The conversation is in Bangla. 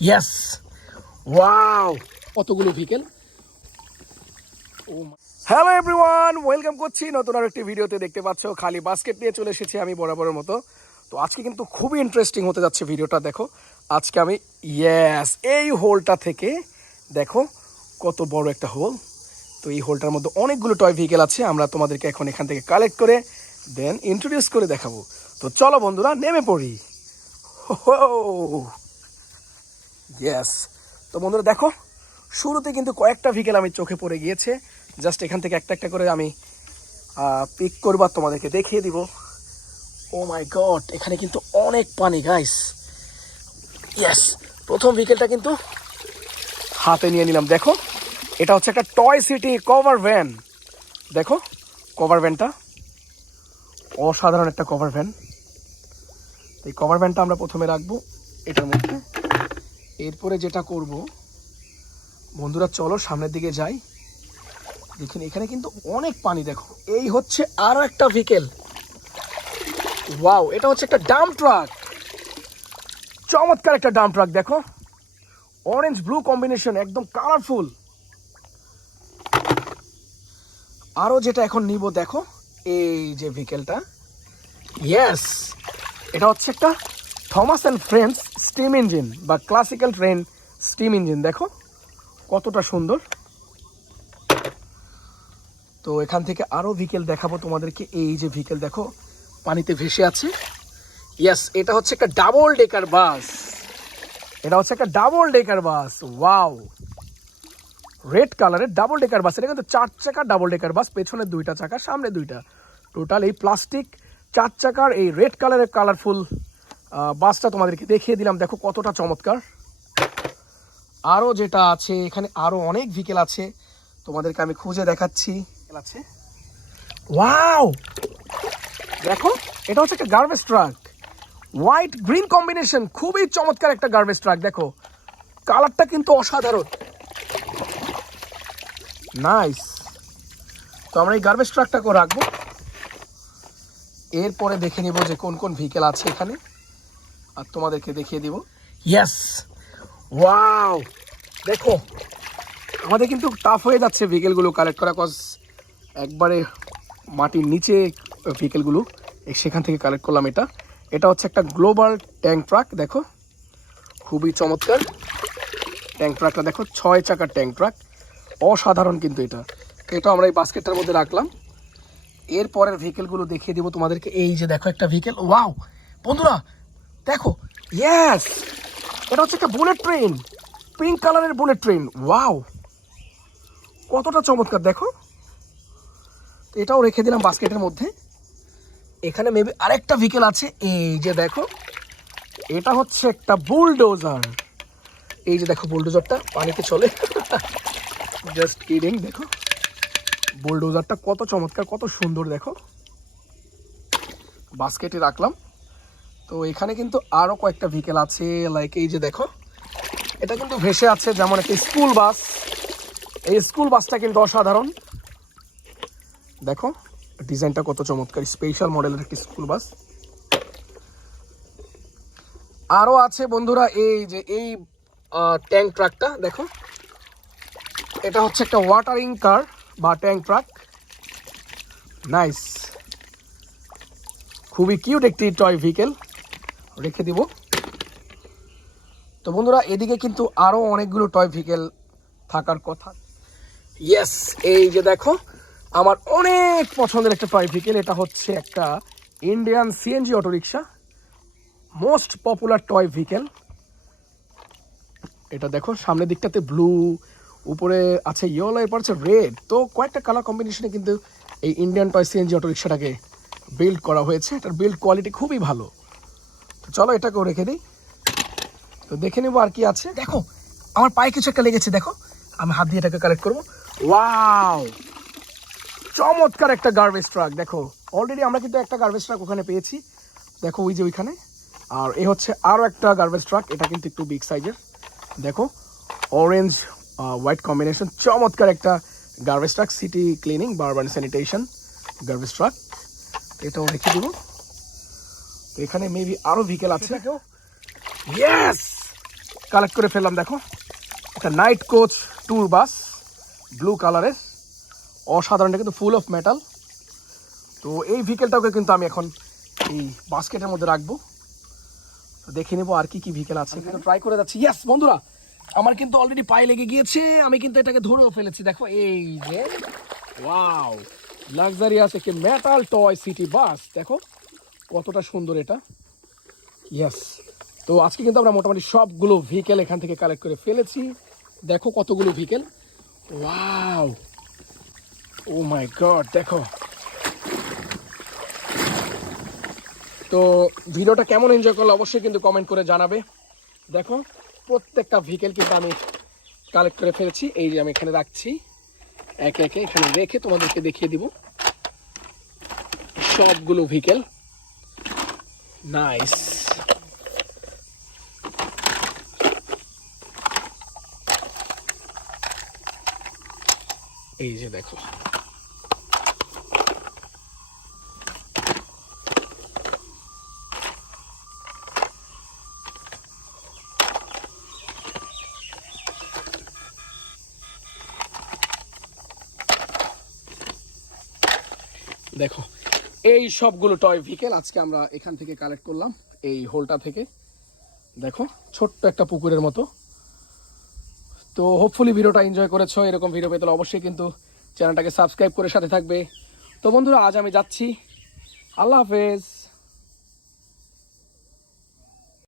ইয়েস, ওয়াও, কতগুলো ভেহিকেল। হ্যালো এভরিওয়ান, ওয়েলকাম করছি নতুন আর একটি ভিডিওতে। দেখতে পাচ্ছ খালি বাস্কেট নিয়ে চলে এসেছি আমি বরাবরের মতো। তো আজকে কিন্তু খুবই ইন্টারেস্টিং হতে যাচ্ছে ভিডিওটা। দেখো আজকে আমি এই হোলটা থেকে দেখো কত বড় একটা হোল। তো এই হোলটার মধ্যে অনেকগুলো টয় ভেহিকেল আছে। আমরা তোমাদেরকে এখন এখান থেকে কালেক্ট করে দেন ইন্ট্রোডিউস করে দেখাবো। তো চলো বন্ধুরা নেমে পড়ি। ইয়েস, তো বন্ধুরা দেখো শুরুতে কিন্তু কয়েকটা ভেহিকেল আমি চোখে পড়ে গিয়েছে। জাস্ট এখান থেকে একটা একটা করে আমি পিক করবো আর তোমাদেরকে দেখিয়ে দিব। ও মাই গড, এখানে কিন্তু অনেক পানি গাইস। ইয়েস, প্রথম ভেহিকেলটা কিন্তু হাতে নিয়ে নিলাম। দেখো এটা হচ্ছে একটা টয় সিটি কভার ভ্যান। দেখো কভার ভ্যানটা অসাধারণ একটা কভার ভ্যান। এই কভার ভ্যানটা আমরা প্রথমে রাখবো এটার মধ্যে। এরপরে যেটা করব বন্ধুরা, চলো সামনের দিকে যাই। দেখুন এখানে কিন্তু অনেক পানি। দেখো এই হচ্ছে আরো একটা ভেহিকেল। ওয়াও, এটা হচ্ছে একটা ডাম্প ট্রাক। চমৎকার একটা ডাম্প ট্রাক। দেখো অরেঞ্জ ব্লু কম্বিনেশন, একদম কালারফুল। আরো যেটা এখন নিব দেখো এই যে ভেহিকেলটা। ইয়েস, এটা হচ্ছে একটা Thomas and friends steam engine বা ক্লাসিক্যাল ট্রেন স্টিম ইঞ্জিন। দেখো কতটা সুন্দর। তো এখান থেকে আরো ভেহিকেল দেখাবো তোমাদেরকে। এই যে ভেহিকেল দেখো পানিতে ভেসে আছে। ইয়েস, এটা হচ্ছে একটা ডাবল ডেকার বাস। এটা হচ্ছে একটা ডাবল ডেকার বাস। ওয়াও, রেড কালারের ডাবল ডেকার বাস। এটা কিন্তু 4 চাকার ডাবল ডেকার বাস। পেছনে 2টা চাকা, সামনে 2টা। টোটাল এই প্লাস্টিক 4 চাকার এই রেড কালারের কালারফুল বাসটা তোমাদেরকে দেখিয়ে দিলাম। দেখো কতটা চমৎকার। আরও যেটা আছে এখানে আরও অনেক ভেহিকেল আছে, তোমাদেরকে আমি খুঁজে দেখাচ্ছি। আছে ওয়াও, দেখো এটা হচ্ছে একটা garbage truck. White green combination, খুবই চমৎকার একটা গার্বেজ ট্রাক। দেখো কালারটা কিন্তু অসাধারণ, নাইস। তো আমরা এই গার্বেজ ট্রাকটাকে রাখবো। এরপরে দেখে নিব যে কোন কোন ভেহিকেল আছে এখানে আর তোমাদেরকে দেখিয়ে দিব। ইয়েস, ওয়াও, দেখো আমাদের কিন্তু টাফ হয়ে যাচ্ছে ভেহিকেলগুলো কালেক্ট করা, কজ একবারে মাটির নিচে ভেহিকেলগুলো। সেখান থেকে কালেক্ট করলাম এটা। এটা হচ্ছে একটা গ্লোবাল ট্যাঙ্ক ট্রাক। দেখো খুবই চমৎকার ট্যাঙ্ক ট্রাকটা। দেখো 6 চাকার ট্যাঙ্ক ট্রাক, অসাধারণ কিন্তু এটা। এটা আমরা এই বাস্কেটটার মধ্যে রাখলাম। এরপরের ভেহিকেলগুলো দেখিয়ে দিব তোমাদেরকে। এই যে দেখো একটা ভেহিকেল। ওয়াও বন্ধুরা দেখো, ইয়েস, এটা হচ্ছে একটা বুলেট ট্রেন, পিঙ্ক কালারের বুলেট ট্রেন। ওয়াও, কতটা চমৎকার। দেখো এটাও রেখে দিলাম বাস্কেটের মধ্যে। এখানে মেবি আরেকটা ভেহিকেল আছে। এই যে দেখো এটা হচ্ছে একটা বুলডোজার। এই যে দেখো বুলডোজারটা পানিতে চলে। Just kidding. দেখো বুলডোজারটা কত চমৎকার, কত সুন্দর। দেখো বাস্কেটে রাখলাম। তো এখানে কিন্তু আরও কয়েকটা ভেহিকেল আছে। লাইক এই যে দেখো এটা কিন্তু ভেসে আছে, যেমন একটা স্কুল বাস। এই স্কুল বাসটা কিন্তু অসাধারণ। দেখো ডিজাইনটা কত চমৎকার, স্পেশাল মডেলের একটি স্কুল বাস। আরও আছে বন্ধুরা এই যে এই ট্যাঙ্ক ট্রাকটা। দেখো এটা হচ্ছে একটা ওয়াটারিং কার বা ট্যাঙ্ক ট্রাক। নাইস, খুবই কিউট একটি টয় ভেহিকেল, রেখে দিব। তো বন্ধুরা এদিকে কিন্তু আরও অনেকগুলো টয় ভেহিকেল থাকার কথা। ইয়েস, এই যে দেখো আমার অনেক পছন্দের একটা টয় ভেহিকেল। এটা হচ্ছে একটা Indian CNG autorickshaw, most popular toy vehicle. এটা দেখো সামনের দিকটাতে ব্লু, উপরে আছে ইয়েলো, এরপর হচ্ছে রেড। তো কয়েকটা কালার কম্বিনেশনে কিন্তু এই ইন্ডিয়ান টয় সিএনজি অটোরিকশাটাকে বিল্ড করা হয়েছে। এটার বিল্ড কোয়ালিটি খুবই ভালো। তো চলো এটাকেও রেখে দিই। তো দেখে নেবো আর কি আছে। দেখো আমার পায়ে কিছু একটা লেগেছে। দেখো আমি হাত দিয়ে এটাকে কালেক্ট করবো। ওয়াও, চমৎকার একটা গার্বেজ ট্রাক। দেখো অলরেডি আমরা কিন্তু একটা গার্বেজ ট্রাক ওখানে পেয়েছি। দেখো ওই যে ওইখানে। আর এই হচ্ছে আরও একটা গার্বেজ ট্রাক, এটা কিন্তু একটু বিগ সাইজের। দেখো অরেঞ্জ হোয়াইট কম্বিনেশন, চমৎকার একটা গার্বেজ ট্রাক, সিটি ক্লিনিং বা আরবান স্যানিটেশন গার্বেজ ট্রাক। এটাও রেখে দেবো। তো এখানে মেবি আরও ভেহিকেল আছে। ইয়েস, কালেক্ট করে ফেললাম। দেখো একটা নাইট কোচ ট্যুর বাস, ব্লু কালারের, অসাধারণ, কিন্তু ফুল অফ মেটাল। তো এই ভেহিকেলটাকে কিন্তু আমি এখন এই বাস্কেটের মধ্যে রাখবো। তো দেখে নেবো আর কি কি ভেহিকেল আছে, কিন্তু ট্রাই করে যাচ্ছি। ইয়েস বন্ধুরা, আমার কিন্তু অলরেডি পায়ে লেগে গিয়েছে, আমি কিন্তু এটাকে ধরেও ফেলেছি। দেখো এই যে ওয়াও, লাক্সারিয়াস একটি মেটাল টয় সিটি বাস, দেখো কতটা সুন্দর এটা। ইয়েস, তো আজকে কিন্তু আমরা মোটামুটি সবগুলো ভেহিকেল এখান থেকে কালেক্ট করে ফেলেছি। দেখো কতগুলো ভেহিকেল, ওয়াও, ও মাই গড। দেখো, তো ভিডিওটা কেমন এনজয় করলে অবশ্যই কিন্তু কমেন্ট করে জানাবে। দেখো প্রত্যেকটা ভেহিকেল কিন্তু আমি কালেক্ট করে ফেলেছি। এই যে আমি এখানে রাখছি, একে একে এখানে রেখে তোমাদেরকে দেখিয়ে দিব সবগুলো ভেহিকেল। নাইস, এই যে দেখো, দেখো এই সবগুলো টয় ভেহিকেল আজকে আমরা এখান থেকে কালেক্ট করলাম, এই হোলটা থেকে। দেখো ছোট্ট একটা পুকুরের মতো। তো হোপফুলি ভিডিওটা এনজয় করেছো। এরকম ভিডিও পেতে হলে অবশ্যই কিন্তু চ্যানেলটাকে সাবস্ক্রাইব করে সাথে থাকবে। তো বন্ধুরা, আজ আমি যাচ্ছি, আল্লাহ হাফেজ।